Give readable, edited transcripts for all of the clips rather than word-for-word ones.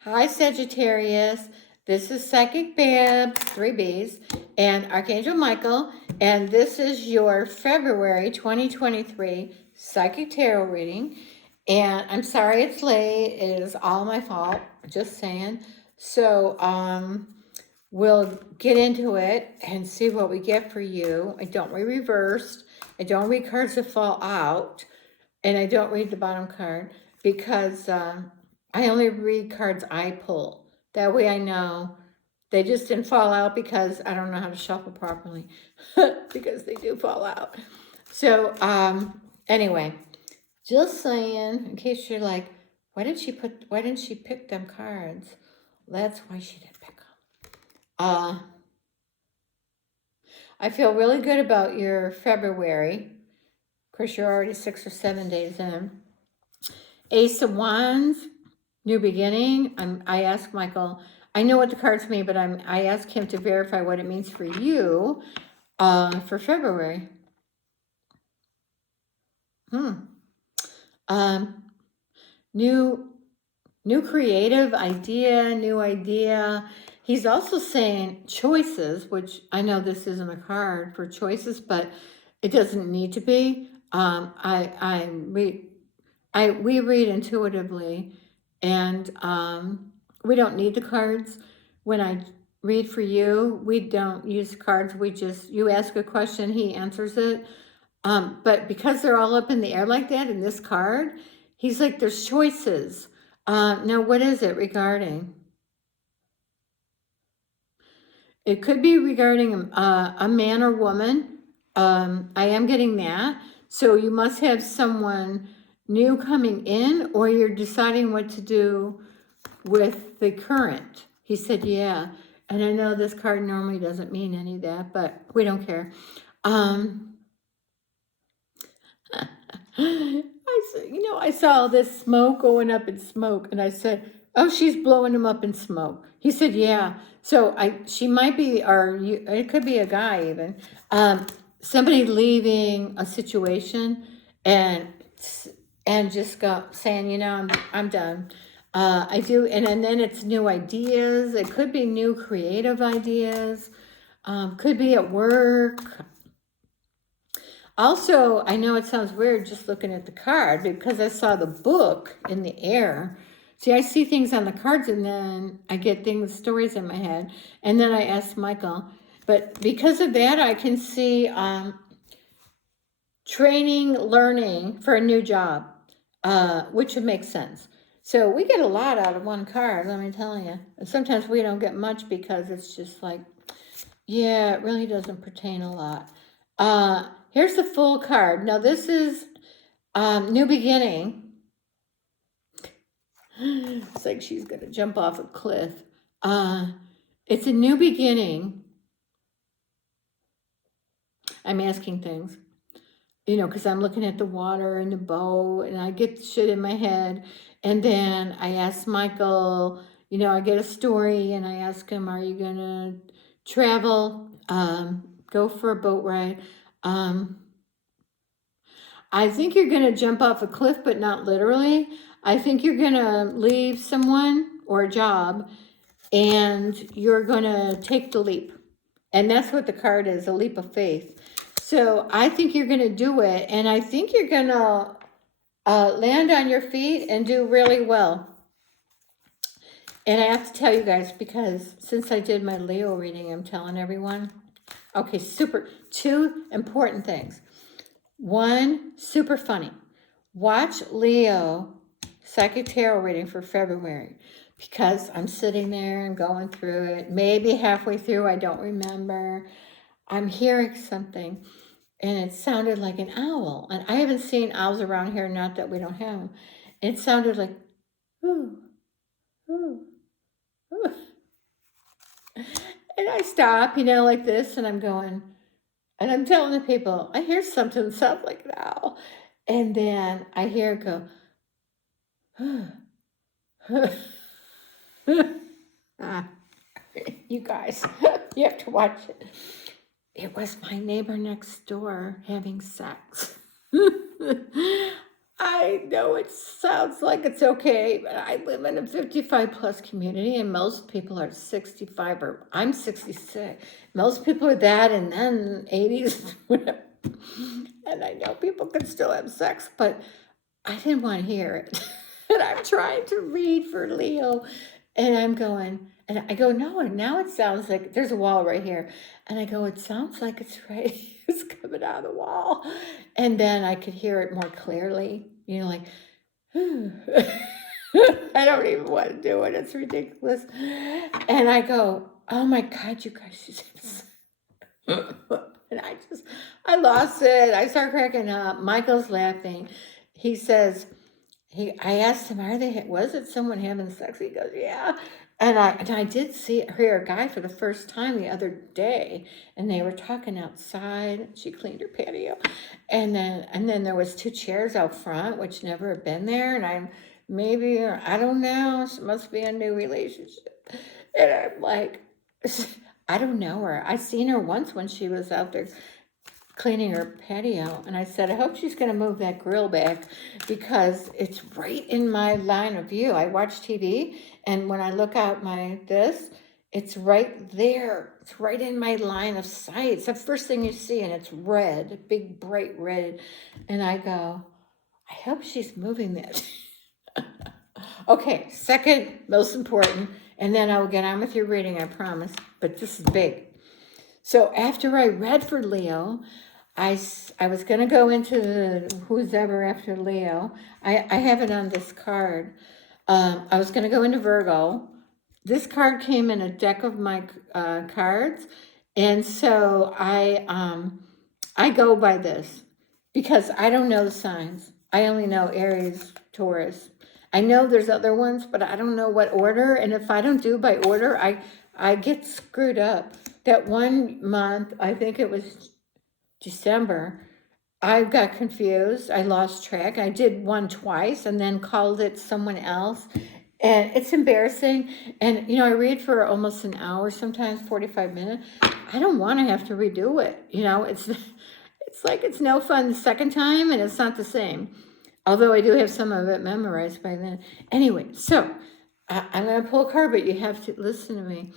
Hi, Sagittarius. This is Psychic Babbs, 3 Bs, and Archangel Michael, and this is your February 2023 Psychic Tarot reading. And I'm sorry it's late. It is all my fault. Just saying. So, we'll get into it and see what we get for you. I don't read reversed. I don't read cards that fall out, and I don't read the bottom card because I only read cards I pull. That way I know they just didn't fall out because I don't know how to shuffle properly because they do fall out. So anyway, just saying, in case you're like, why didn't she pick them cards? That's why she didn't pick them. I feel really good about your February. Of course, you're already 6 or 7 days in. Ace of Wands, new beginning. I asked Michael, I know what the cards mean, but I asked him to verify what it means for you for February. New creative idea, new idea. He's also saying choices, which I know this isn't a card for choices, but it doesn't need to be. We read intuitively, and we don't need the cards. When I read for you, we don't use cards. You ask a question, he answers it. But because they're all up in the air like that in this card, he's like, there's choices. Now, what is it regarding? It could be regarding a man or woman. I am getting that. So you must have someone new coming in, or you're deciding what to do with the current. He said, yeah. And I know this card normally doesn't mean any of that, but we don't care. I saw all this smoke going up in smoke, and I said, oh, she's blowing him up in smoke. He said, yeah. So she might be, or it could be a guy even. Somebody leaving a situation and just saying, I'm done. I do, and then it's new ideas. It could be new creative ideas. Could be at work. Also, I know it sounds weird just looking at the card because I saw the book in the air. See, I see things on the cards and then I get stories in my head. And then I ask Michael. But because of that, I can see training, learning for a new job, which would make sense. So we get a lot out of one card, let me tell you. And sometimes we don't get much because it's just like, yeah, it really doesn't pertain a lot. Here's the full card. Now this is new beginning. It's like she's gonna jump off a cliff. It's a new beginning. I'm asking things, because I'm looking at the water and the bow, and I get shit in my head. And then I ask Michael, I get a story, and I ask him, are you gonna travel, go for a boat ride? I think you're going to jump off a cliff, but not literally. I think you're going to leave someone or a job, and you're going to take the leap. And that's what the card is, a leap of faith. So I think you're going to do it, and I think you're going to land on your feet and do really well. And I have to tell you guys, because since I did my Leo reading, I'm telling everyone. Okay, two important things. One, super funny. Watch Leo Psychic Tarot reading for February, because I'm sitting there and going through it. Maybe halfway through, I don't remember. I'm hearing something, and it sounded like an owl. And I haven't seen owls around here, not that we don't have them. It sounded like, ooh, ooh, ooh. And I stop, like this, and I'm going, and I'm telling the people, I hear something sound like an owl. And then I hear it go, you guys, you have to watch it. It was my neighbor next door having sex. I know it sounds like it's okay, but I live in a 55 plus community and most people are 65 or I'm 66. Most people are that and then 80s. And I know people can still have sex, but I didn't want to hear it. And I'm trying to read for Leo and I'm going, and I go, no, and now it sounds like there's a wall right here. And I go, it sounds like it's right. It's coming out of the wall. And then I could hear it more clearly, like, I don't even want to do it. It's ridiculous. And I go, oh my God, you guys. And I lost it. I start cracking up. Michael's laughing. He says, I asked him, was it someone having sex? He goes, yeah. And I did hear a guy for the first time the other day, and they were talking outside. She cleaned her patio, and then there was 2 chairs out front, which never had been there. And I don't know. It must be a new relationship. And I'm like, I don't know her. I seen her once when she was out there cleaning her patio, and I said, I hope she's going to move that grill back because it's right in my line of view. I watch TV, and when I look out it's right there. It's right in my line of sight. It's the first thing you see, and it's red, big, bright red. And I go, I hope she's moving that. Okay, second most important, and then I'll get on with your reading, I promise, but this is big. So after I read for Leo, I was going to go into who's ever after Leo. I have it on this card. I was going to go into Virgo. This card came in a deck of my cards. And so I go by this because I don't know the signs. I only know Aries, Taurus. I know there's other ones, but I don't know what order. And if I don't do by order, I get screwed up. That one month, I think it was December, I got confused. I lost track. I did one twice and then called it someone else. And it's embarrassing. And, I read for almost an hour, sometimes 45 minutes. I don't want to have to redo it. It's like it's no fun the second time and it's not the same. Although I do have some of it memorized by then. Anyway, so I'm going to pull a card, but you have to listen to me.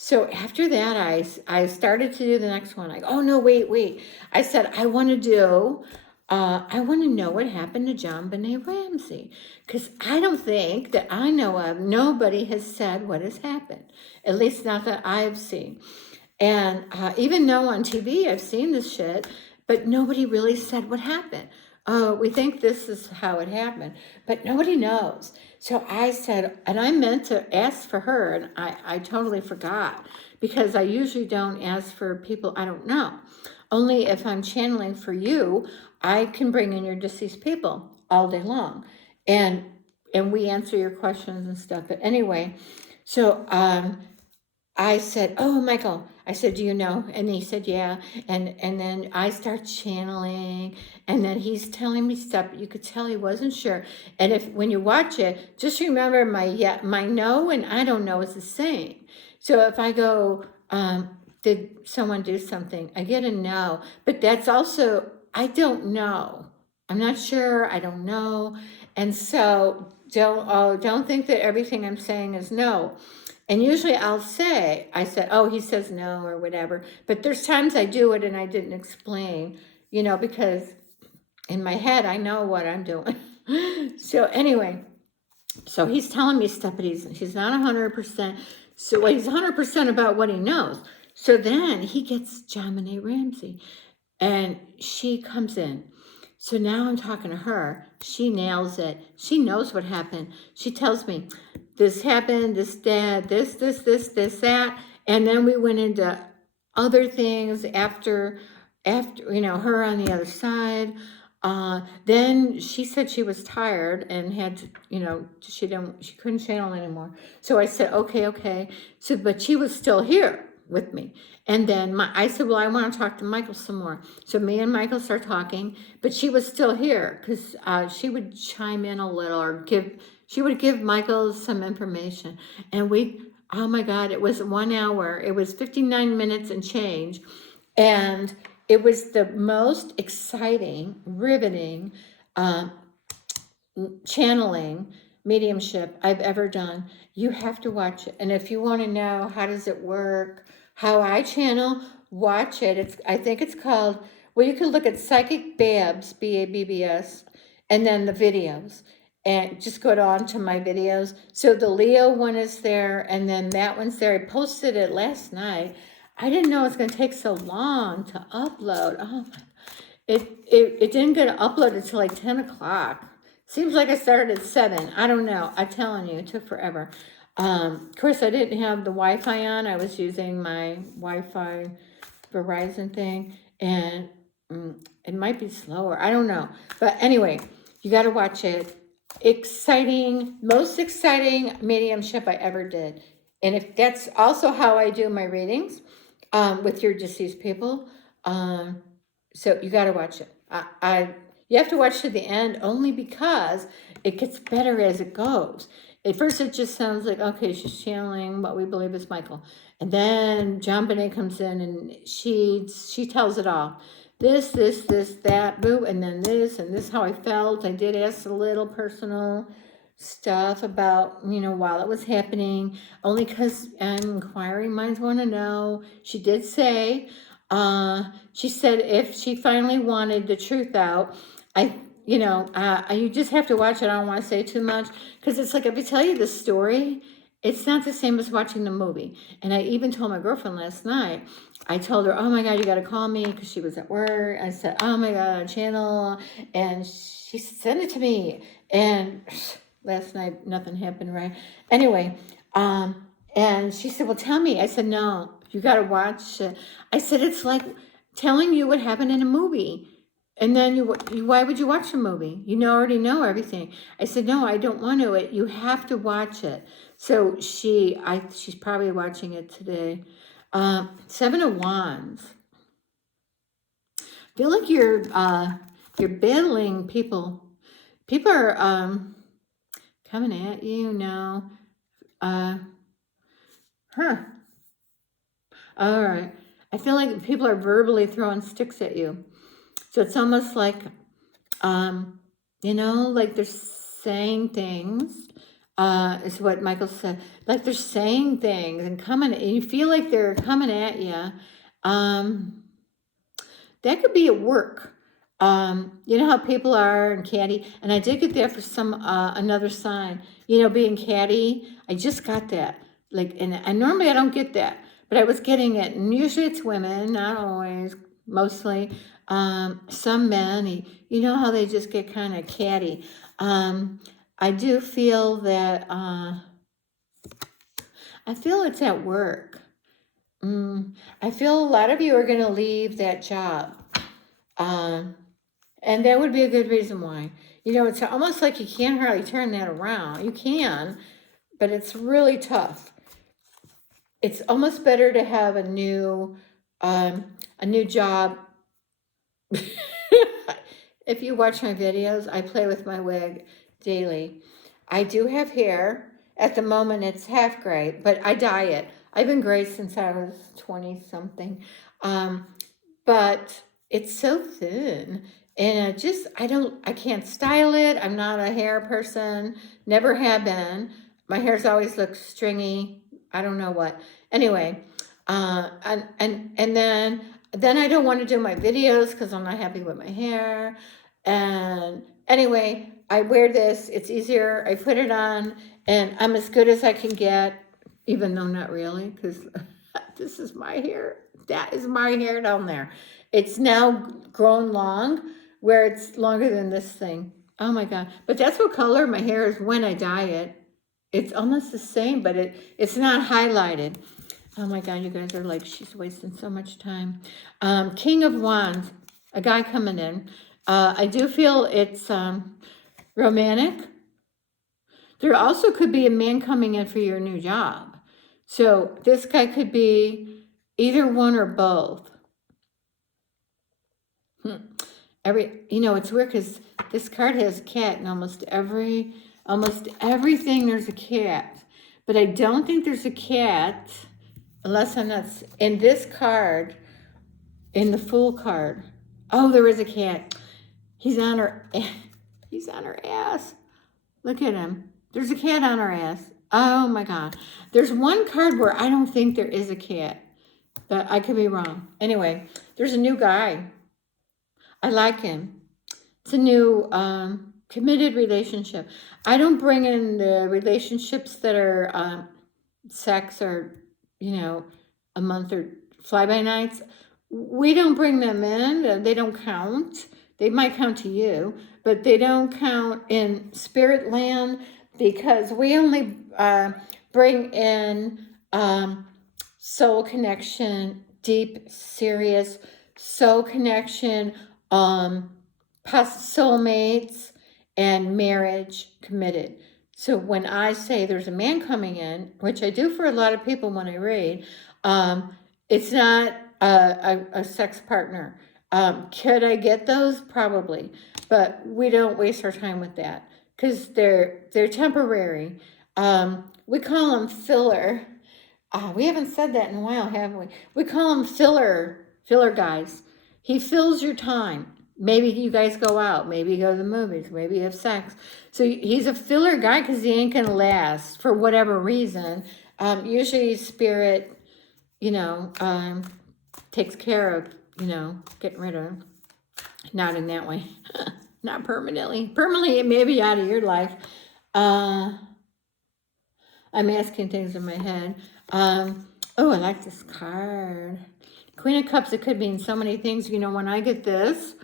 So after that, I started to do the next one. I go, oh, no, wait. I said, I want to know what happened to John Benet Ramsey. Because I don't think that I know of, nobody has said what has happened. At least not that I've seen. And even though on TV I've seen this shit, but nobody really said what happened. We think this is how it happened, but nobody knows. So I said, and I meant to ask for her, and I totally forgot because I usually don't ask for people I don't know. Only if I'm channeling for you, I can bring in your deceased people all day long. And we answer your questions and stuff. But anyway, so I said, oh, Michael, I said, do you know? And he said, yeah. And then I start channeling, and then he's telling me stuff. You could tell he wasn't sure. And when you watch it, just remember my no and I don't know is the same. So if I go, did someone do something? I get a no. But that's also, I don't know. I'm not sure. I don't know. And so don't think that everything I'm saying is no. And usually I said, oh, he says no or whatever. But there's times I do it and I didn't explain, because in my head, I know what I'm doing. So anyway, so he's telling me stuff, but he's not 100%. So he's 100% about what he knows. So then he gets John Benet Ramsey and she comes in. So now I'm talking to her. She nails it. She knows what happened. She tells me, this happened, this, that, this, that. And then we went into other things after, her on the other side. Then she said she was tired and had to, she couldn't channel anymore. So I said, okay. So, but she was still here with me. And then I said, well, I want to talk to Michael some more. So me and Michael start talking, but she was still here because she would chime in a little or she would give Michael some information. And oh my God, it was 1 hour. It was 59 minutes and change. And it was the most exciting, riveting channeling, mediumship I've ever done. You have to watch it. And if you want to know how does it work, how I channel, watch it. I think it's called, well, you can look at Psychic Babbs, Babbs, and then the videos. And just go on to my videos. So the Leo one is there, and then that one's there. I posted it last night. I didn't know it's going to take so long to upload. Oh, it didn't get uploaded until like 10 o'clock. Seems like I started at 7. I don't know. I'm telling you, it took forever. Of course, I didn't have the Wi-Fi on. I was using my Wi-Fi Verizon thing, and it might be slower. I don't know. But anyway, you got to watch it. Exciting, most exciting mediumship I ever did. And if that's also how I do my readings with your deceased people. So you got to watch it. You have to watch to the end only because it gets better as it goes. At first, it just sounds like, okay, she's channeling what we believe is Michael. And then John Bonet comes in and she tells it all. This, that, boo, and then this, and this how I felt. I did ask a little personal stuff about, while it was happening, only because inquiring minds want to know. She did say, she said if she finally wanted the truth out, you just have to watch it. I don't want to say too much, because it's like, if I tell you the story, it's not the same as watching the movie. And I even told my girlfriend last night, I told her, oh my God, you got to call me, because she was at work. I said, oh my God, channel. And she said, send it to me. And last night, nothing happened, right? Anyway, and she said, well, tell me. I said, no, you got to watch it. I said, it's like telling you what happened in a movie. And then why would you watch a movie? You already know everything. I said, no, I don't want to. You have to watch it. So she's probably watching it today. 7 of Wands. I feel like you're battling people. People are coming at you now. All right. I feel like people are verbally throwing sticks at you. So it's almost like, like they're saying things, is what Michael said. Like they're saying things and you feel like they're coming at you. That could be at work. You know how people are and catty. And I did get that for another sign. Being catty. I just got that. And normally I don't get that. But I was getting it. And usually it's women, not always, mostly. Some men, you know how they just get kind of catty. I do feel that, I feel it's at work. I feel a lot of you are going to leave that job. And that would be a good reason why. It's almost like you can't hardly turn that around. You can, but it's really tough. It's almost better to have a new job. If you watch my videos, I play with my wig daily. I do have hair. At the moment, it's half gray, but I dye it. I've been gray since I was 20-something. But it's so thin. And I can't style it. I'm not a hair person. Never have been. My hair's always looked stringy. I don't know what. Anyway, and then I don't want to do my videos because I'm not happy with my hair. And anyway, I wear this. It's easier. I put it on, and I'm as good as I can get, even though not really, because this is my hair. That is my hair down there. It's now grown long, where it's longer than this thing. Oh my God. But that's what color my hair is when I dye it. It's almost the same, but it's not highlighted. Oh my God, you guys are like, she's wasting so much time. King of Wands, a guy coming in. I do feel it's romantic. There also could be a man coming in for your new job. So this guy could be either one or both. It's weird because this card has a cat, and almost everything there's a cat. But I don't think there's a cat, unless I'm not, in this card, in the Fool card. Oh, there is a cat. He's on her ass. Look at him. There's a cat on her ass. Oh my God. There's one card where I don't think there is a cat, but I could be wrong. Anyway, there's a new guy. I like him. It's a new committed relationship. I don't bring in the relationships that are sex or, you know, a month or fly-by-nights. We don't bring them in. They don't count. They might count to you, but they don't count in spirit land because we only bring in soul connection, deep, serious soul connection, past soulmates, and marriage committed. So when I say there's a man coming in, which I do for a lot of people when I read, it's not a sex partner. Could I get those? Probably. But we don't waste our time with that because they're temporary. We call them filler. We haven't said that in a while, have we? We call them filler guys. He fills your time. Maybe you guys go out. Maybe you go to the movies. Maybe you have sex. So he's a filler guy because he ain't going to last for whatever reason. Usually spirit, you know, takes care of, you know, getting rid of him. Not in that way. Not permanently. Permanently, it may be out of your life. I'm asking things in my head. Oh, I like this card. Queen of Cups, it could mean so many things. You know, when I get this,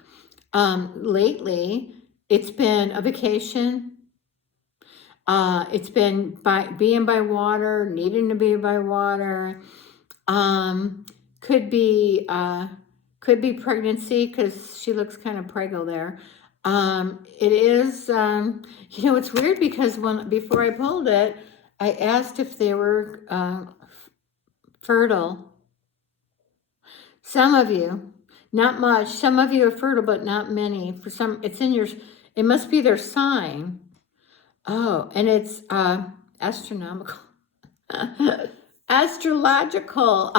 lately, it's been a vacation. It's been being by water, needing to be by water. Could be pregnancy because she looks kind of preggo there. It is, you know, it's weird because before I pulled it, I asked if they were fertile. Some of you, not much. Some of you are fertile, but not many. For some, it's in your, it must be their sign. Oh, and it's astronomical. Astrological.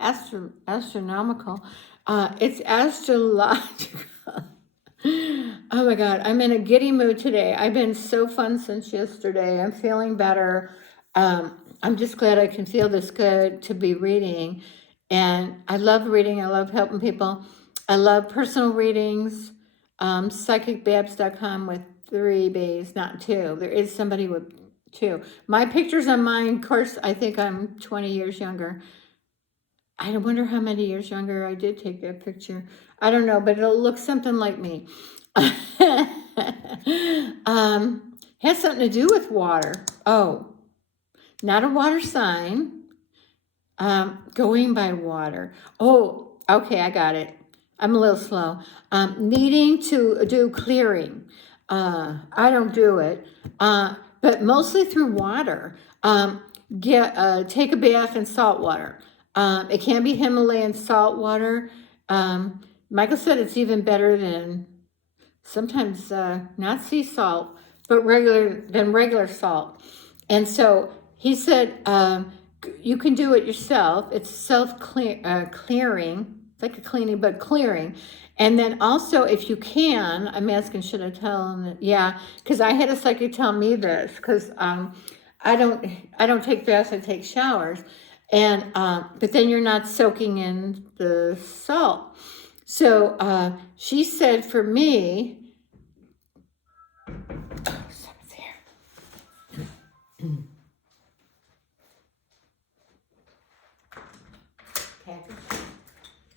Astronomical. It's astrological. Oh my God, I'm in a giddy mood today. I've been so fun since yesterday. I'm feeling better. I'm just glad I can feel this good to be reading. And I love reading. I love helping people. I love personal readings. Psychicbabbs.com with 3 B's, not 2. There is somebody with 2. My pictures on mine, of course, I think I'm 20 years younger. I wonder how many years younger I did take that picture. I don't know, but it'll look something like me. Has something to do with water. Oh, not a water sign. Going by water. Oh, okay, I got it. I'm a little slow. Needing to do clearing. I don't do it, but mostly through water. Take a bath in salt water. It can be Himalayan salt water. Michael said it's even better than sometimes not sea salt, but regular salt. And so he said you can do it yourself. It's clearing. It's like a cleaning, but clearing. And then also, if you can, I'm asking, should I tell him that? Yeah, because I had a psychic tell me this, because I don't take baths, I take showers. And but then you're not soaking in the salt. So she said for me, oh, someone's here.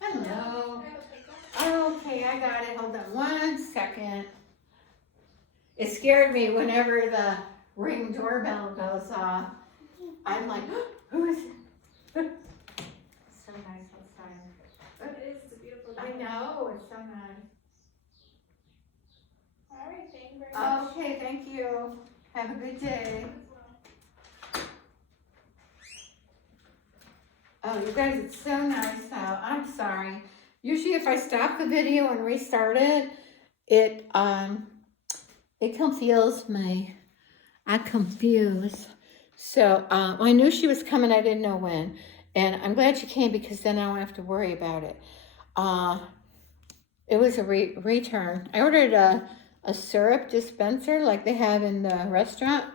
Hello. Okay, I got it. Hold on 1 second. It scared me whenever the Ring doorbell goes off. I'm like, who is it? So nice outside. It is, it's a beautiful day. I know, it's so nice. All right, thank you very much. Okay, thank you. Have a good day. Oh, you guys, it's so nice out. I'm sorry. Usually if I stop the video and restart it, it confuses me. I confuse. So I knew she was coming. I didn't know when. And I'm glad she came because then I don't have to worry about it. It was a return. I ordered a a syrup dispenser like they have in the restaurant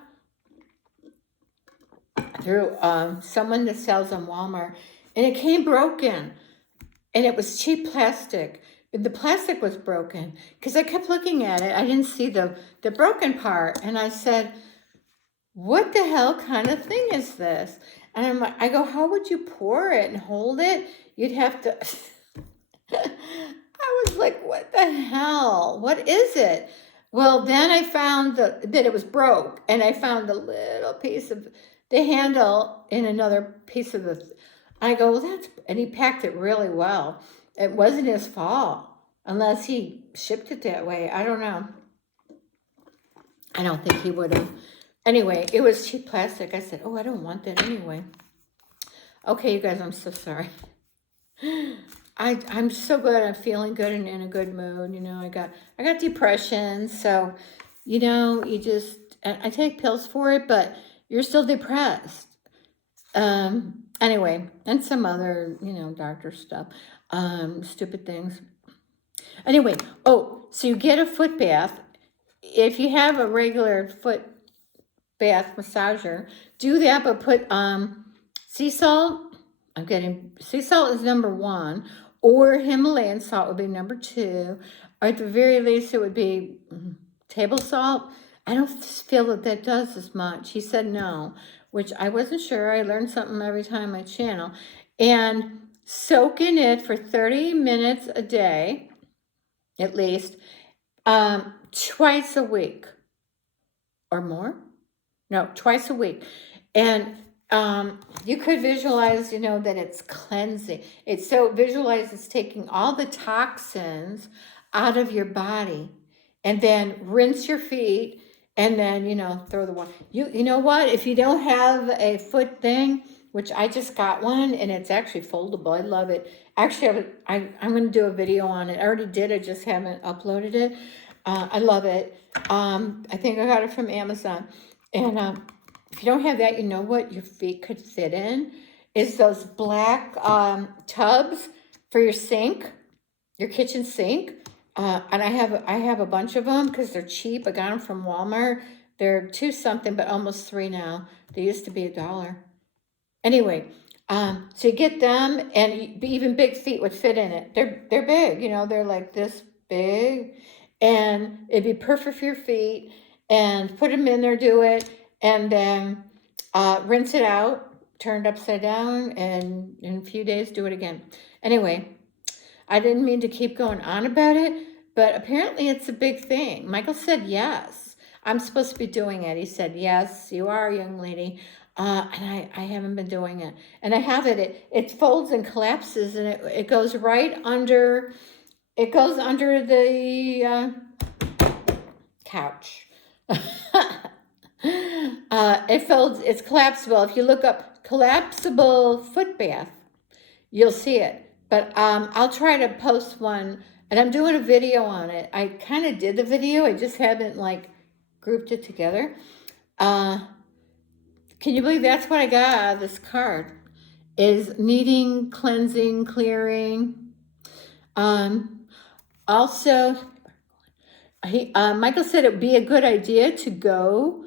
through someone that sells on Walmart, and it came broken, and it was cheap plastic. But the plastic was broken because I kept looking at it. I didn't see the broken part, and I said, "What the hell kind of thing is this?" And I go, "How would you pour it and hold it? You'd have to." I was like, "What the hell? What is it?" Well, then I found that it was broke, and I found a little piece of the handle in another piece of the. I go, "Well, that's," and he packed it really well. It wasn't his fault, unless he shipped it that way. I don't know. I don't think he would have. Anyway, it was cheap plastic. I said, "Oh, I don't want that anyway." Okay, you guys, I'm so sorry. I'm so good. I'm feeling good and in a good mood. You know, I got depression, so you know, I take pills for it, but you're still depressed. Anyway, and some other, you know, doctor stuff, stupid things. Anyway, oh, so you get a foot bath. If you have a regular foot bath massager, do that, but put sea salt. I'm getting sea salt is number 1, or Himalayan salt would be number 2, or at the very least it would be table salt. I don't feel that does as much. He said no, which I wasn't sure. I learned something every time I channel. And soak in it for 30 minutes a day, at least, twice a week or more. No, twice a week. And you could visualize, you know, that it's cleansing. It's so visualize it's taking all the toxins out of your body, and then rinse your feet, and then, you know, throw the water. You know what? If you don't have a foot thing, which I just got one, and it's actually foldable. I love it. Actually, I'm going to do a video on it. I already did. I just haven't uploaded it. I love it. I think I got it from Amazon. And if you don't have that, you know what your feet could fit in is those black tubs for your sink, your kitchen sink. And I have a bunch of them because they're cheap. I got them from Walmart. They're $2 something, but almost $3 now. They used to be $1. Anyway, so you get them, and even big feet would fit in it. They're big, you know, they're like this big, and it'd be perfect for your feet. And put them in there, do it, and then rinse it out, turn it upside down, and in a few days do it again. Anyway, I didn't mean to keep going on about it, but apparently it's a big thing. Michael said yes. I'm supposed to be doing it. He said, yes, you are, young lady. And I haven't been doing it. And I have it. It folds and collapses, and it goes right under, it goes under the couch. It folds, it's collapsible. If you look up collapsible foot bath, you'll see it. But I'll try to post one, and I'm doing a video on it. I kind of did the video. I just haven't like grouped it together. Can you believe that's what I got out of this card? Is needing, cleansing, clearing. Also, Michael said it would be a good idea to go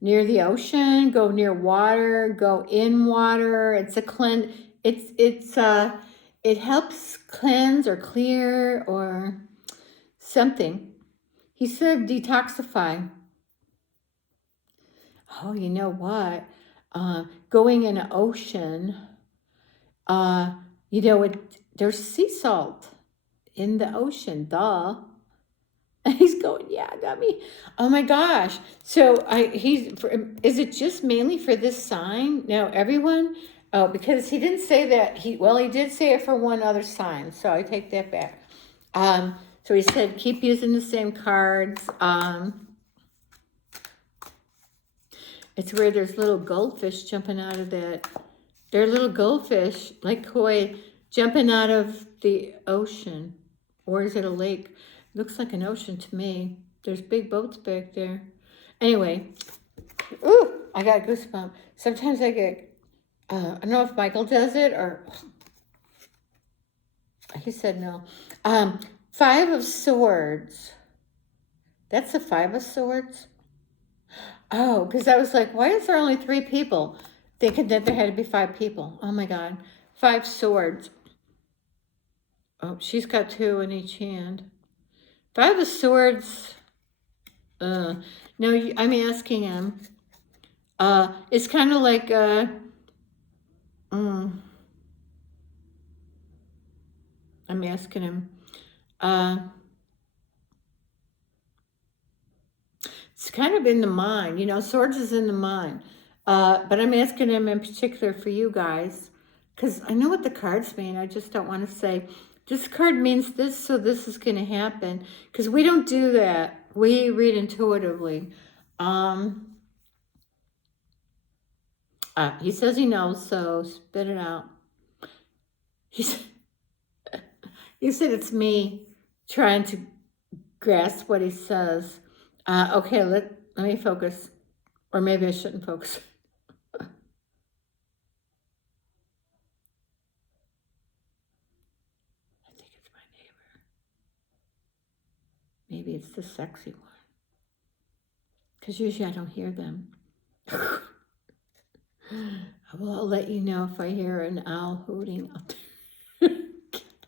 near the ocean, go near water, go in water. It's a cleanse. It helps cleanse or clear or something. He said detoxify. Oh, you know what? Going in an ocean, you know, there's sea salt in the ocean, duh. And he's going, yeah, got me. Oh my gosh. So is it just mainly for this sign? No, everyone? Oh, because he didn't say that. He did say it for one other sign, so I take that back. So he said, keep using the same cards. It's where there's little goldfish jumping out of that. They're little goldfish, like koi, jumping out of the ocean. Or is it a lake? Looks like an ocean to me. There's big boats back there. Anyway, ooh, I got a goosebump. Sometimes I get, I don't know if Michael does it or, he said no. Five of Swords. That's the Five of Swords? Oh, because I was like, why is there only 3 people? Thinking that there had to be 5 people. Oh my God. 5 swords. Oh, she's got 2 in each hand. 5 of Swords. No, I'm asking him. It's kind of like, I'm asking him. It's kind of in the mind, swords is in the mind. But I'm asking him in particular for you guys, because I know what the cards mean. I just don't want to say, this card means this, so this is going to happen. Because we don't do that. We read intuitively. He says he knows, so spit it out. He said it's me trying to grasp what he says. Okay, let me focus. Or maybe I shouldn't focus. I think it's my neighbor. Maybe it's the sexy one. Because usually I don't hear them. Well, I'll let you know if I hear an owl hooting.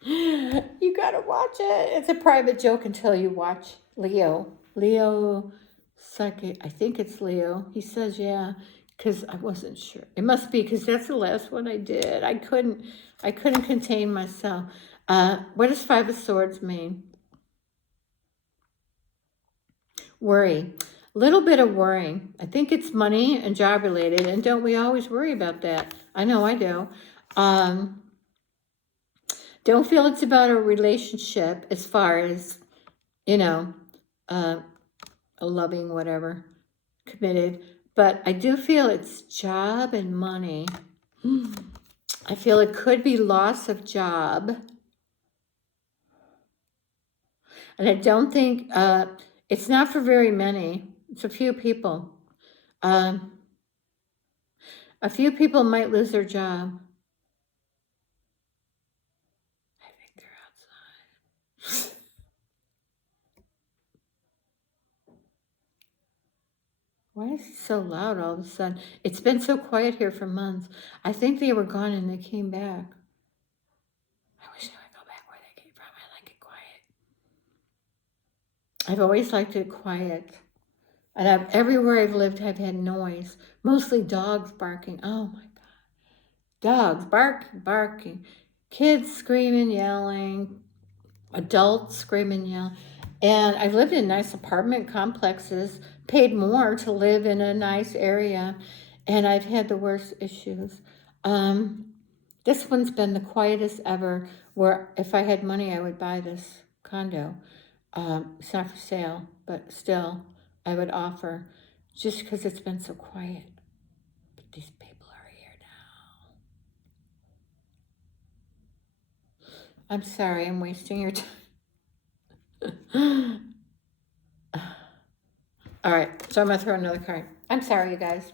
You gotta watch it. It's a private joke until you watch Leo. Leo, psychic. I think it's Leo. He says, yeah, because I wasn't sure. It must be because that's the last one I did. I couldn't contain myself. What does 5 of Swords mean? Worry. A little bit of worrying. I think it's money and job related. And don't we always worry about that? I know I do. Don't feel it's about a relationship as far as, a loving whatever, committed. But I do feel it's job and money. I feel it could be loss of job. And I don't think, it's not for very many. It's a few people. A few people might lose their job. I think they're outside. Why is he so loud all of a sudden? It's been so quiet here for months. I think they were gone and they came back. I wish I would go back where they came from. I like it quiet. I've always liked it quiet. And everywhere I've lived, I've had noise. Mostly dogs barking. Oh my God. Dogs barking. Kids screaming, yelling. Adults screaming, yelling. And I've lived in nice apartment complexes, paid more to live in a nice area, and I've had the worst issues. This one's been the quietest ever, where if I had money, I would buy this condo. It's not for sale, but still, I would offer, just because it's been so quiet. But these people are here now. I'm sorry, I'm wasting your time. All right, so I'm going to throw another card. I'm sorry, you guys.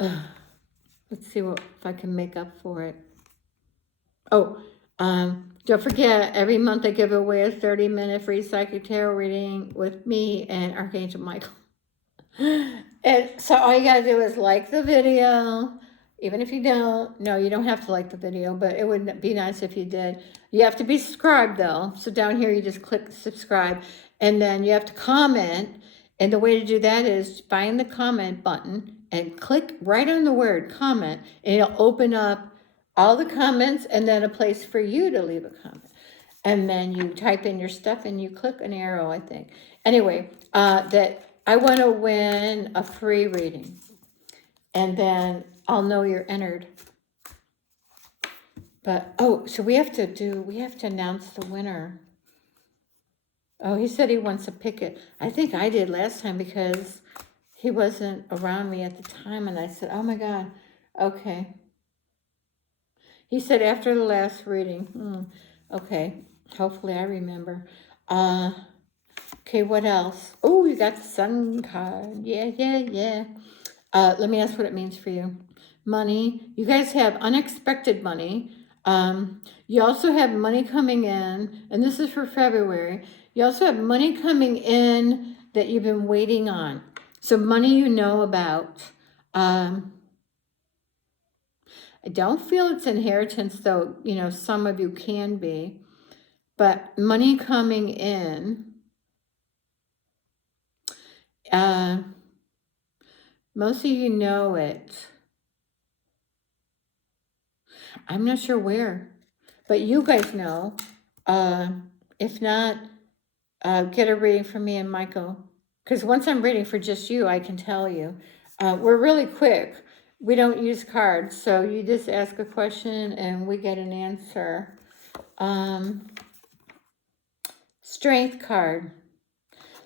Let's see if I can make up for it. Oh, don't forget, every month I give away a 30-minute free psychic tarot reading with me and Archangel Michael. And so all you got to do is like the video. Even if you don't, no, you don't have to like the video, but it would be nice if you did. You have to be subscribed though. So down here, you just click subscribe and then you have to comment. And the way to do that is find the comment button and click right on the word comment, and it'll open up all the comments and then a place for you to leave a comment. And then you type in your stuff and you click an arrow, I think. Anyway, that I want to win a free reading. And then I'll know you're entered. But, so we have to announce the winner. Oh, he said he wants to pick it. I think I did last time because he wasn't around me at the time. And I said, oh my God, okay. He said after the last reading. Okay, hopefully I remember. Okay, what else? Oh, you got the Sun card. Yeah. Let me ask what it means for you. Money. You guys have unexpected money. You also have money coming in, and this is for February. You also have money coming in that you've been waiting on. So money you know about. I don't feel it's inheritance, though, you know, some of you can be. But money coming in. Most of you know it. I'm not sure where, but you guys know. If not, get a reading from me and Michael. Because once I'm reading for just you, I can tell you. We're really quick. We don't use cards, so you just ask a question and we get an answer. Strength card.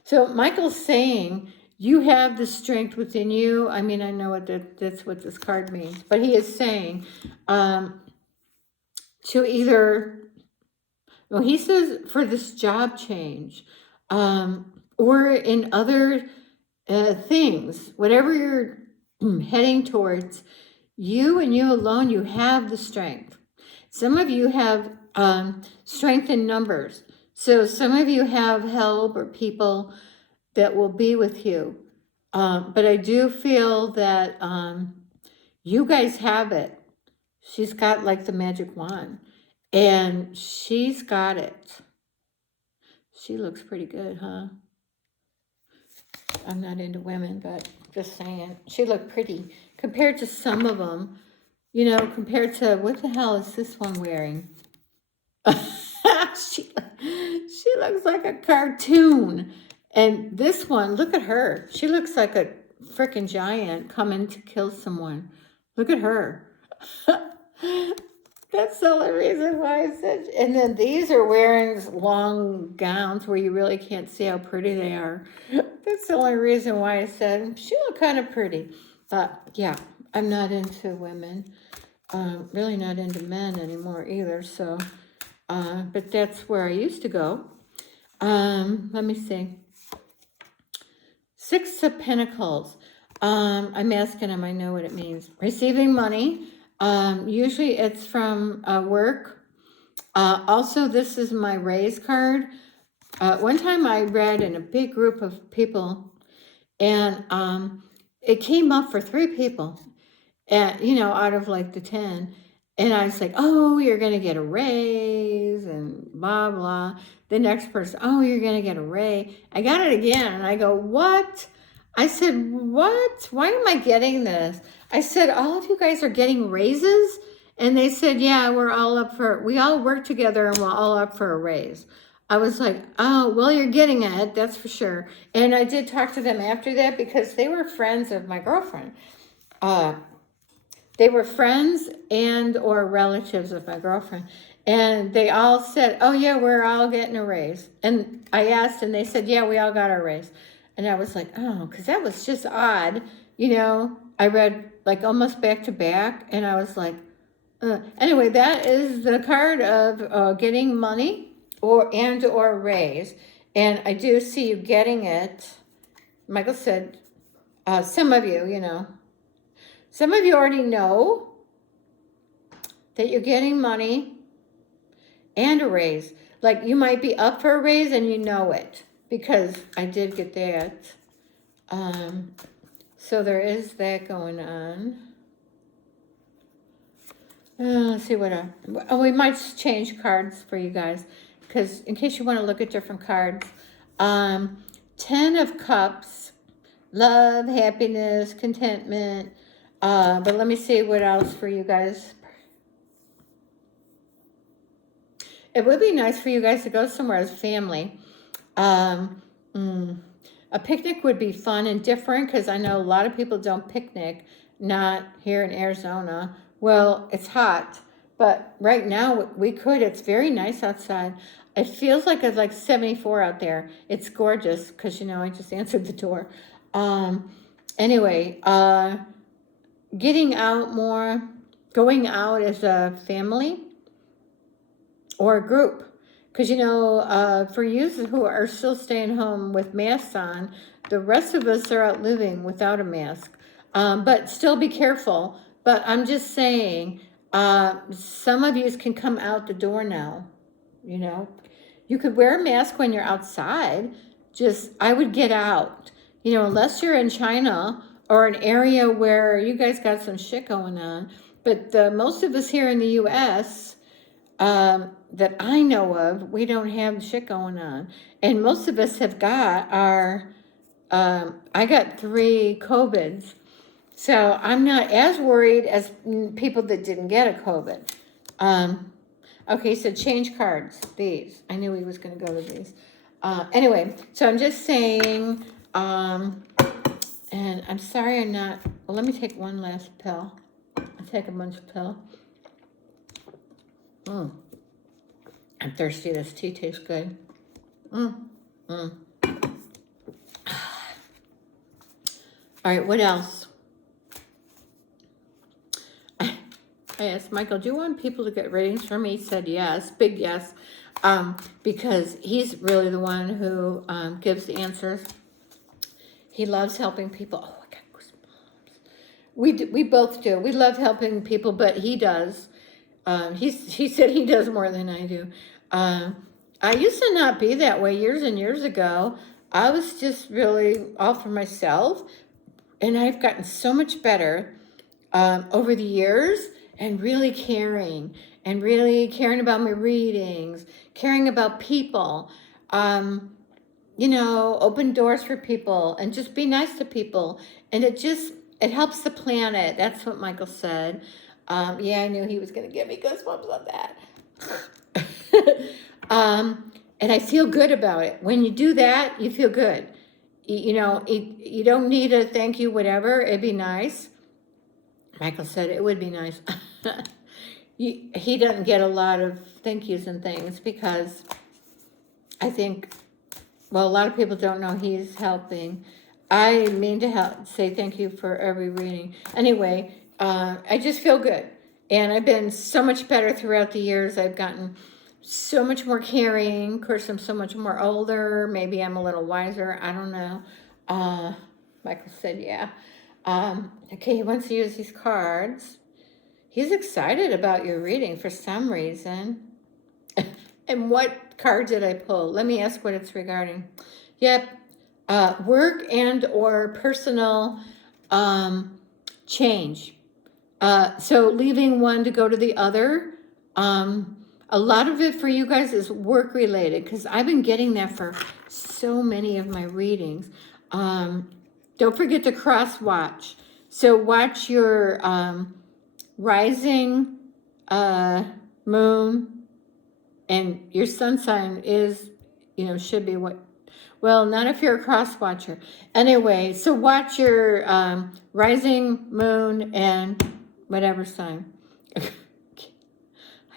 So Michael's saying you have the strength within you. I mean, I know that's what this card means, but he is saying to either, well, he says for this job change, or in other things, whatever you're heading towards, you and you alone, you have the strength. Some of you have strength in numbers. So some of you have help or people that will be with you. But I do feel that you guys have it. She's got like the magic wand. And she's got it. She looks pretty good, huh? I'm not into women, but just saying. She looked pretty. Compared to some of them, you know, compared to, what the hell is this one wearing? she looks like a cartoon. And this one, look at her. She looks like a freaking giant coming to kill someone. Look at her. That's the only reason why I said. And then these are wearing long gowns where you really can't see how pretty they are. That's the only reason why I said she looked kind of pretty. But yeah, I'm not into women. Really not into men anymore either. So, but that's where I used to go. Let me see. 6 of Pentacles. I'm asking him. I know what it means. Receiving money. Usually it's from work. Also, this is my raise card. One time I read in a big group of people, and it came up for 3 people, and you know, out of like the 10. And I was like, oh, you're going to get a raise and blah, blah. The next person, oh, you're going to get a raise. I got it again. And I go, what? I said, what? Why am I getting this? I said, all of you guys are getting raises? And they said, yeah, we all work together and we're all up for a raise. I was like, oh, well, you're getting it. That's for sure. And I did talk to them after that because they were friends of my girlfriend. They were friends and or relatives of my girlfriend. And they all said, oh, yeah, we're all getting a raise. And I asked, and they said, yeah, we all got our raise. And I was like, oh, because that was just odd. You know, I read like almost back to back. And I was like, anyway, that is the card of getting money or raise. And I do see you getting it. Michael said, some of you, you know. Some of you already know that you're getting money and a raise. Like you might be up for a raise and you know it because I did get that. So there is that going on. Let's see what we might change cards for you guys because in case you want to look at different cards. 10 of Cups, love, happiness, contentment. But let me see what else for you guys. It would be nice for you guys to go somewhere as a family. A picnic would be fun and different because I know a lot of people don't picnic, not here in Arizona. Well, it's hot, but right now we could. It's very nice outside. It feels like it's like 74 out there. It's gorgeous because, you know, I just answered the door. Anyway, getting out more, going out as a family or a group. Because, you know, for you who are still staying home with masks on, the rest of us are out living without a mask. But still be careful. But I'm just saying, Some of you can come out the door now, you know. You could wear a mask when you're outside. Just, I would get out, you know, unless you're in China or an area where you guys got some shit going on. But most of us here in the U.S., that I know of, we don't have shit going on. And most of us have got our, I got 3 COVIDs. So I'm not as worried as people that didn't get a COVID. Okay, so change cards, these. I knew he was going to go to these. Anyway, so I'm just saying, and I'm sorry I'm not, well, let me take one last pill. I'll take a bunch of pill. I'm thirsty. This tea tastes good. All right, what else? I asked Michael, do you want people to get ratings from me? He said yes, big yes, because he's really the one who gives the answers. He loves helping people. Oh, I got goosebumps. We both do. We love helping people, but he does. He said he does more than I do. I used to not be that way years and years ago. I was just really all for myself, and I've gotten so much better over the years, and really caring about my readings, caring about people, you know, open doors for people, and just be nice to people. And it helps the planet. That's what Michael said. Yeah, I knew he was going to give me goosebumps on that. And I feel good about it. When you do that, you feel good. You know, you don't need a thank you, whatever. It'd be nice. Michael said it would be nice. He doesn't get a lot of thank yous and things because I think, well, a lot of people don't know he's helping. I mean to say thank you for every reading. Anyway, I just feel good. And I've been so much better throughout the years. I've gotten so much more caring. Of course, I'm so much more older. Maybe I'm a little wiser. I don't know. Michael said, yeah. Okay, he wants to use these cards. He's excited about your reading for some reason. And what card did I pull? Let me ask what it's regarding. Yep. Work and or personal change. So leaving one to go to the other. A lot of it for you guys is work related because I've been getting that for so many of my readings. Don't forget to cross watch. So watch your rising moon, and your sun sign is, you know, should be what, well, not if you're a cross watcher. Anyway, so watch your rising moon and whatever sign. I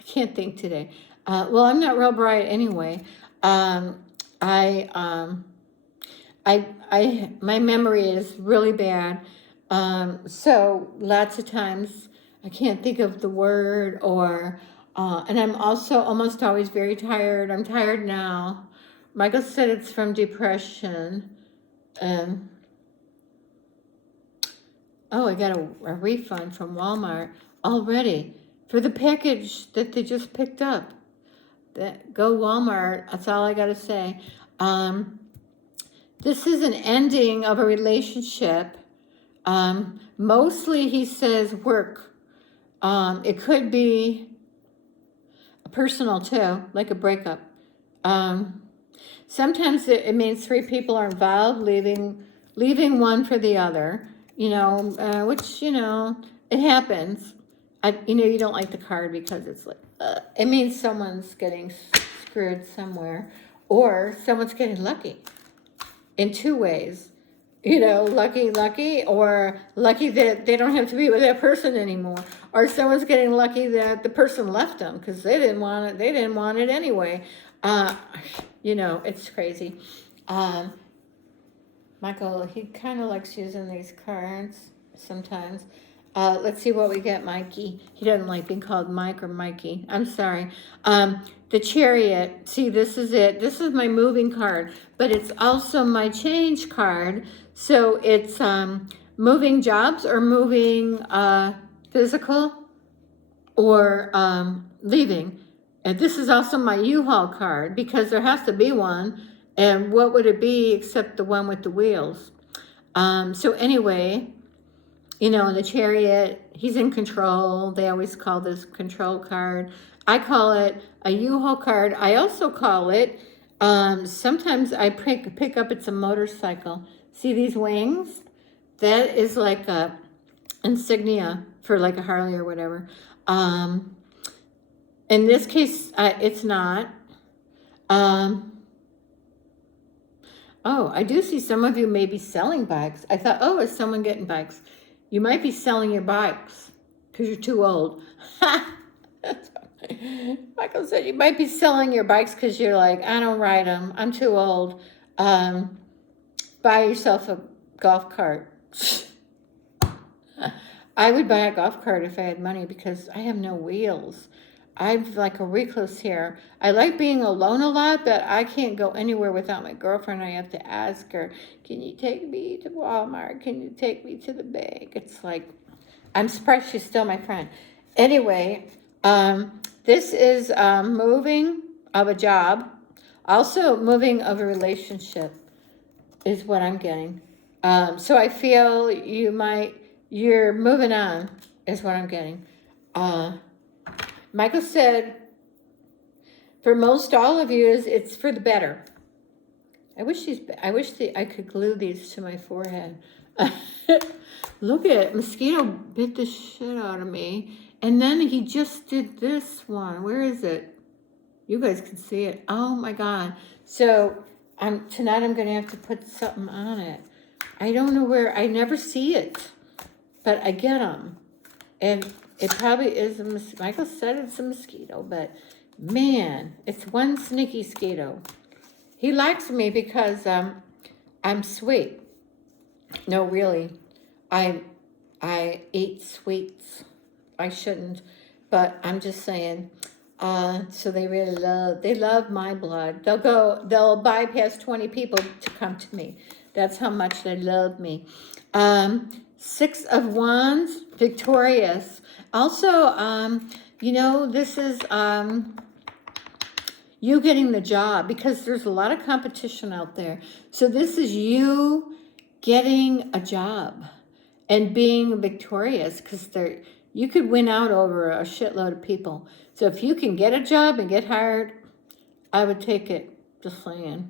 can't think today. Well, I'm not real bright anyway. My memory is really bad. So lots of times I can't think of the word or, and I'm also almost always very tired. I'm tired now. Michael said it's from depression. Oh, I got a refund from Walmart already for the package that they just picked up. Go Walmart. That's all I got to say. This is an ending of a relationship. Mostly he says work. It could be personal too, like a breakup. Sometimes it means 3 people are involved, leaving one for the other, you know, which, you know, it happens. You know, you don't like the card because it's like, it means someone's getting screwed somewhere, or someone's getting lucky in 2 ways. You know, lucky, or lucky that they don't have to be with that person anymore. Or someone's getting lucky that the person left them because they didn't want it. They didn't want it anyway. You know, it's crazy. Michael, he kind of likes using these cards sometimes. Let's see what we get, Mikey. He doesn't like being called Mike or Mikey. I'm sorry. The Chariot. See, this is it. This is my moving card, but it's also my change card. So it's moving jobs or moving physical. or leaving. And this is also my U-Haul card, because there has to be one. And what would it be except the one with the wheels? So anyway, you know, in the Chariot, he's in control. They always call this control card. I call it a U-Haul card. I also call it, sometimes I pick up, it's a motorcycle. See these wings? That is like a insignia for like a Harley or whatever. In this case, it's not. Oh, I do see some of you may be selling bikes. I thought, oh, is someone getting bikes? You might be selling your bikes because you're too old. Michael said you might be selling your bikes because you're like, I don't ride them. I'm too old. Buy yourself a golf cart. I would buy a golf cart if I had money, because I have no wheels. I'm like a recluse here. I like being alone a lot, but I can't go anywhere without my girlfriend. I have to ask her, can you take me to Walmart? Can you take me to the bank? It's like, I'm surprised she's still my friend. Anyway, this is moving of a job. Also moving of a relationship is what I'm getting. So I feel you're moving on is what I'm getting. Michael said, for most all of you, it's for the better. I wish I could glue these to my forehead. Look at it. Mosquito bit the shit out of me. And then he just did this one. Where is it? You guys can see it. Oh my God. So tonight I'm going to have to put something on it. I don't know where. I never see it. But I get them. And it probably is a mosquito. Michael said it's a mosquito, but man, it's one sneaky mosquito. He likes me because I'm sweet. No, really. I eat sweets. I shouldn't, but I'm just saying. So they love my blood. They'll bypass 20 people to come to me. That's how much they love me. 6 of Wands, victorious. Also, you know, this is you getting the job, because there's a lot of competition out there. So this is you getting a job and being victorious, because you could win out over a shitload of people. So if you can get a job and get hired, I would take it. Just saying.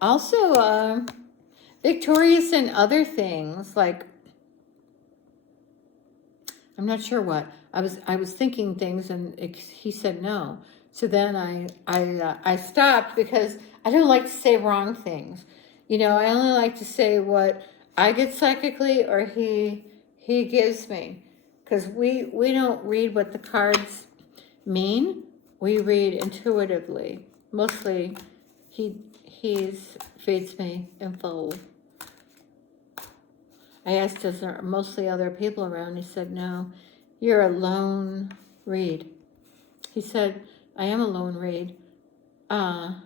Also, victorious in other things, like, I'm not sure what. I was thinking things, and he said no. So then I stopped, because I don't like to say wrong things. You know, I only like to say what I get psychically or he gives me. Because we don't read what the cards mean. We read intuitively. Mostly he feeds me in full. I asked, is there mostly other people around? He said, no, you're a lone read. He said, I am a lone read. I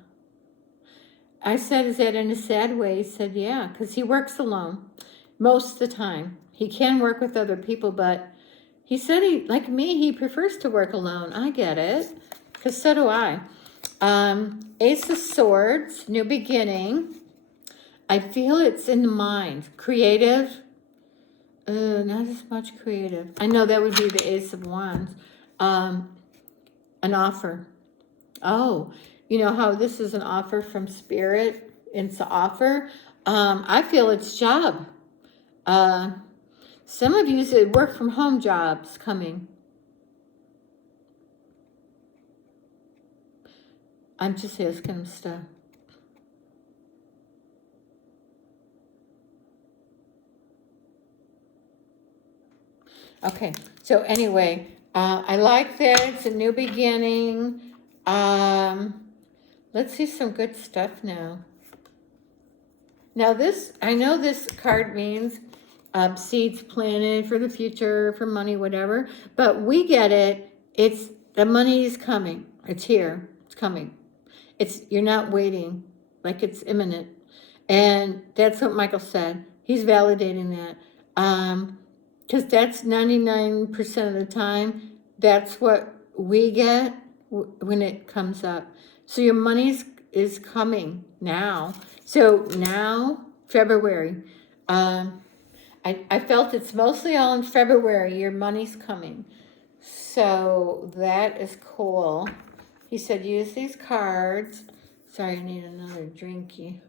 said, is that in a sad way? He said, yeah, because he works alone most of the time. He can work with other people, but he said, like me, he prefers to work alone. I get it, because so do I. Ace of Swords, new beginning. I feel it's in the mind. Creative. Not as much creative. I know that would be the Ace of Wands. An offer. Oh, you know how this is an offer from Spirit? It's an offer. I feel it's job. Some of you said work from home jobs coming. I'm just asking him stuff. Okay, so anyway, I like that. It's a new beginning. Let's see some good stuff now. Now this, I know this card means seeds planted for the future, for money, whatever. But we get it. It's the money is coming. It's here. It's coming. You're not waiting, like it's imminent. And that's what Michael said. He's validating that. because that's 99% of the time, that's what we get when it comes up. So your money is coming now. So now, February, I felt it's mostly all in February, your money's coming. So that is cool. He said, use these cards. Sorry, I need another drinky.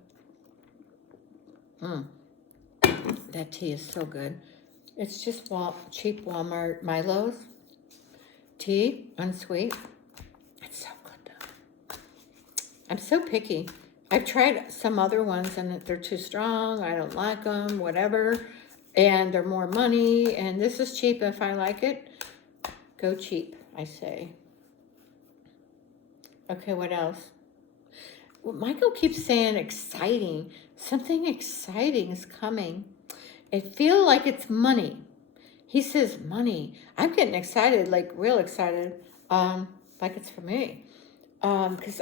That tea is so good. It's just cheap Walmart Milo's tea, unsweet. It's so good though. I'm so picky. I've tried some other ones and they're too strong. I don't like them, whatever. And they're more money. And this is cheap. If I like it, go cheap, I say. Okay, what else? Well, Michael keeps saying exciting. Something exciting is coming. It feels like it's money. He says money. I'm getting excited, like real excited, like it's for me. Because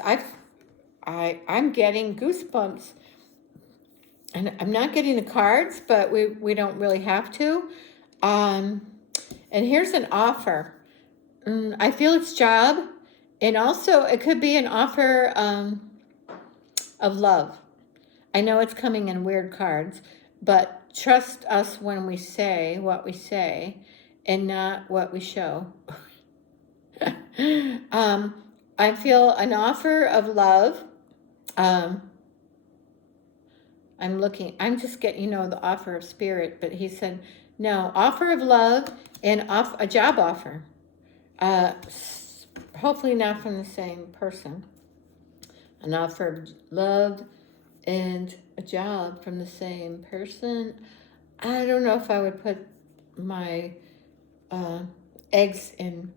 I'm getting goosebumps. And I'm not getting the cards, but we don't really have to. And here's an offer. I feel it's job. And also it could be an offer of love. I know it's coming in weird cards, but trust us when we say what we say and not what we show. I feel an offer of love. I'm just getting, the offer of spirit, but he said, no, offer of love and a job offer. Hopefully not from the same person. An offer of love and a job from the same person. I don't know if I would put my eggs in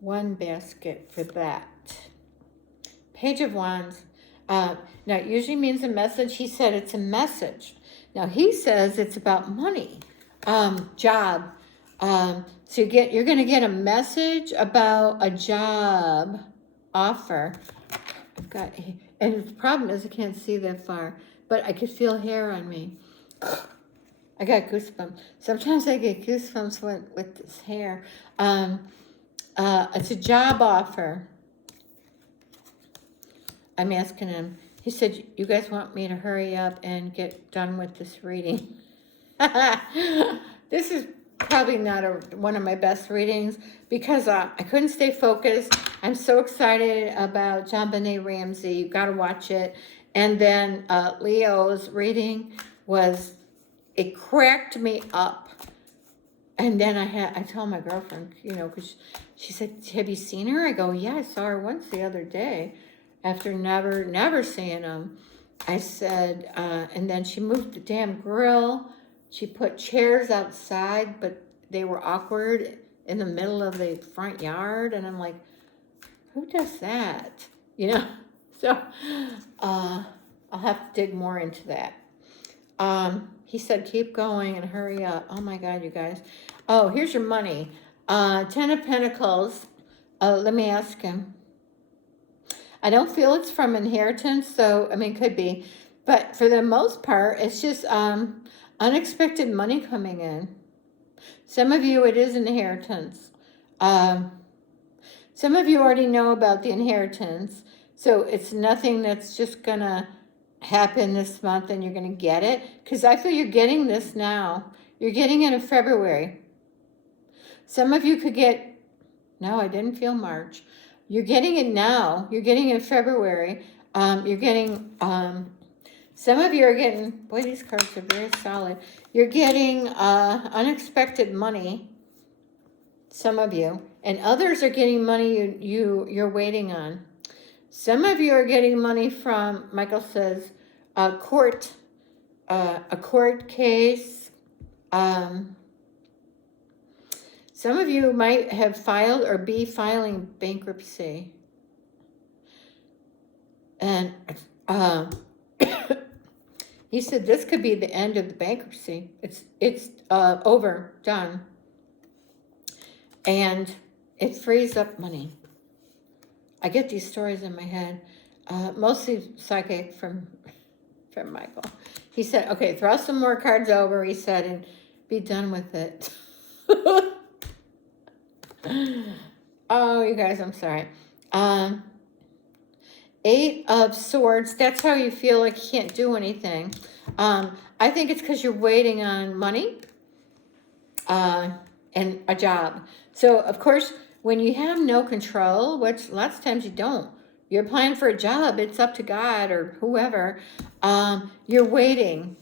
one basket for that. Page of Wands. Now, it usually means a message. He said it's a message. Now, he says it's about money, job. So you're going to get a message about a job offer. And the problem is I can't see that far, but I could feel hair on me. I got goosebumps. Sometimes I get goosebumps with this hair. It's a job offer. I'm asking him. He said, you guys want me to hurry up and get done with this reading. This is probably not one of my best readings because I couldn't stay focused. I'm so excited about John Benet Ramsey. You got to watch it. And then Leo's reading it cracked me up. And then I told my girlfriend, because she said, have you seen her? I go, yeah, I saw her once the other day. After never seeing him, I said, and then she moved the damn grill. She put chairs outside, but they were awkward in the middle of the front yard. And I'm like, who does that? So I'll have to dig more into that. He said, keep going and hurry up. Oh my God, you guys. Oh, here's your money. 10 of Pentacles. Let me ask him. I don't feel it's from inheritance, so, could be. But for the most part, it's just unexpected money coming in. Some of you, it is inheritance. Some of you already know about the inheritance, so it's nothing that's just going to happen this month and you're going to get it. Because I feel you're getting this now. You're getting it in February. Some of you could get, no, I didn't feel March. You're getting it now. You're getting it in February. You're getting, some of you are getting, boy, these cards are very solid. You're getting unexpected money, some of you. And others are getting money you're waiting on. Some of you are getting money from, Michael says, a court case. Some of you might have filed or be filing bankruptcy. And he said this could be the end of the bankruptcy. It's over, done. And it frees up money. I get these stories in my head, mostly psychic from Michael. He said, okay, throw some more cards over, he said, and be done with it. Oh, you guys, I'm sorry. 8 of Swords, that's how you feel like you can't do anything. I think it's because you're waiting on money and a job. So, of course, when you have no control, which lots of times you don't, you're applying for a job, it's up to God or whoever, you're waiting.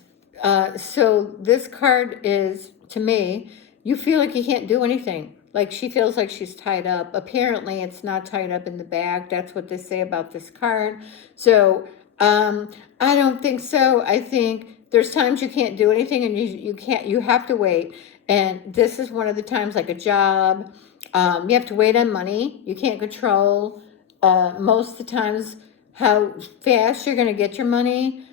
So this card is, to me, you feel like you can't do anything. Like she feels like she's tied up. Apparently, it's not tied up in the bag. That's what they say about this card. So I don't think so. I think there's times you can't do anything and you have to wait. And this is one of the times, like a job. You have to wait on money. You can't control most of the times how fast you're going to get your money,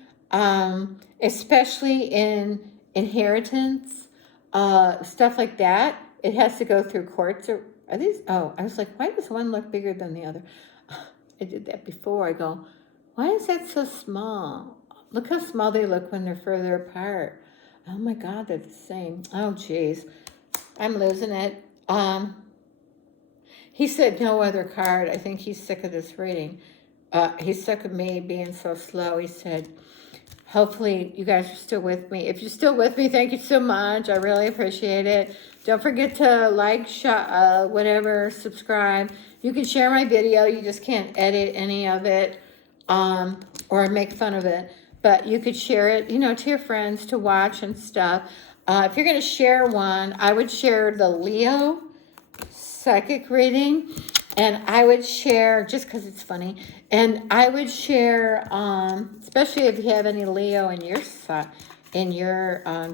especially in inheritance, stuff like that. It has to go through courts. Or are these? Oh, I was like, why does one look bigger than the other? I did that before. I go, why is that so small? Look how small they look when they're further apart. Oh my God, they're the same. Oh geez, I'm losing it. He said no other card. I think he's sick of this reading. He's sick of me being so slow. He said, hopefully you guys are still with me. If you're still with me, thank you so much. I really appreciate it. Don't forget to like, whatever, subscribe. You can share my video. You just can't edit any of it or make fun of it. But you could share it, to your friends to watch and stuff. If you're going to share one, I would share the Leo psychic reading. And I would share, just because it's funny, and I would share, especially if you have any Leo in your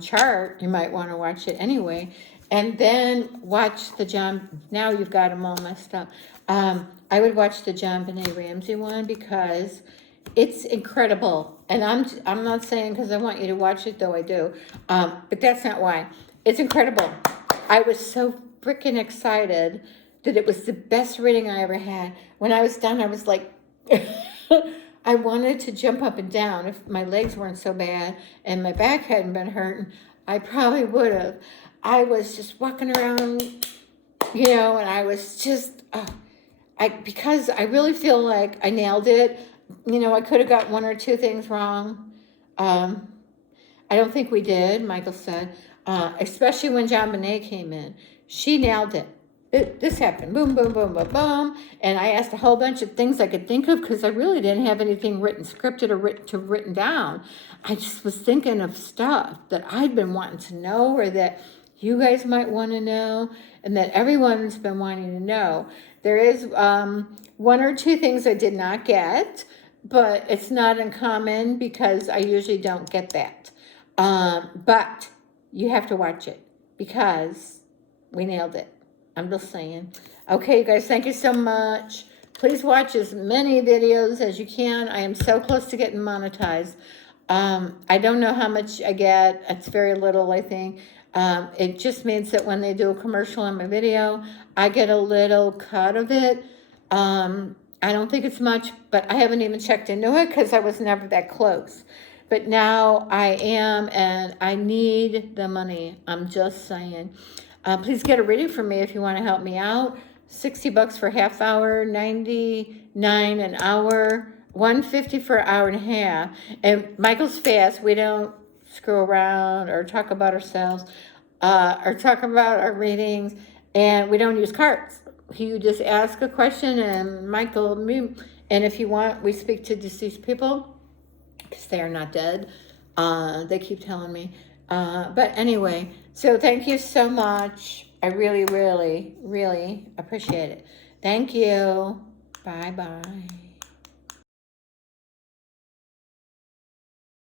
chart, you might want to watch it anyway. And then watch the now you've got them all messed up. I would watch the John Benet Ramsey one because it's incredible. And I'm not saying because I want you to watch it, though I do. But that's not why. It's incredible. I was so freaking excited that it was the best reading I ever had. When I was done, I was like, I wanted to jump up and down. If my legs weren't so bad and my back hadn't been hurting, I probably would have. I was just walking around, and I was just, because I really feel like I nailed it. I could have got 1 or 2 things wrong. I don't think we did, Michael said, especially when John Bonet came in. She nailed it. This happened, boom, boom, boom, boom, boom, and I asked a whole bunch of things I could think of because I really didn't have anything scripted or written down. I just was thinking of stuff that I'd been wanting to know or that you guys might want to know and that everyone's been wanting to know. There is 1 or 2 things I did not get, but it's not uncommon because I usually don't get that. But you have to watch it because we nailed it. I'm just saying. Okay, you guys, thank you so much. Please watch as many videos as you can. I am so close to getting monetized. I don't know how much I get. It's very little, I think. It just means that when they do a commercial on my video, I get a little cut of it. I don't think it's much, but I haven't even checked into it because I was never that close. But now I am, and I need the money. I'm just saying. Please get a reading from me if you want to help me out. $60 for half hour, $99 an hour, $150 for an hour and a half. And Michael's fast. We don't screw around or talk about ourselves or talk about our readings. And we don't use cards. You just ask a question and Michael, and if you want, we speak to deceased people because they are not dead. They keep telling me. But anyway, so thank you so much. I really, really, really appreciate it. Thank you. Bye-bye.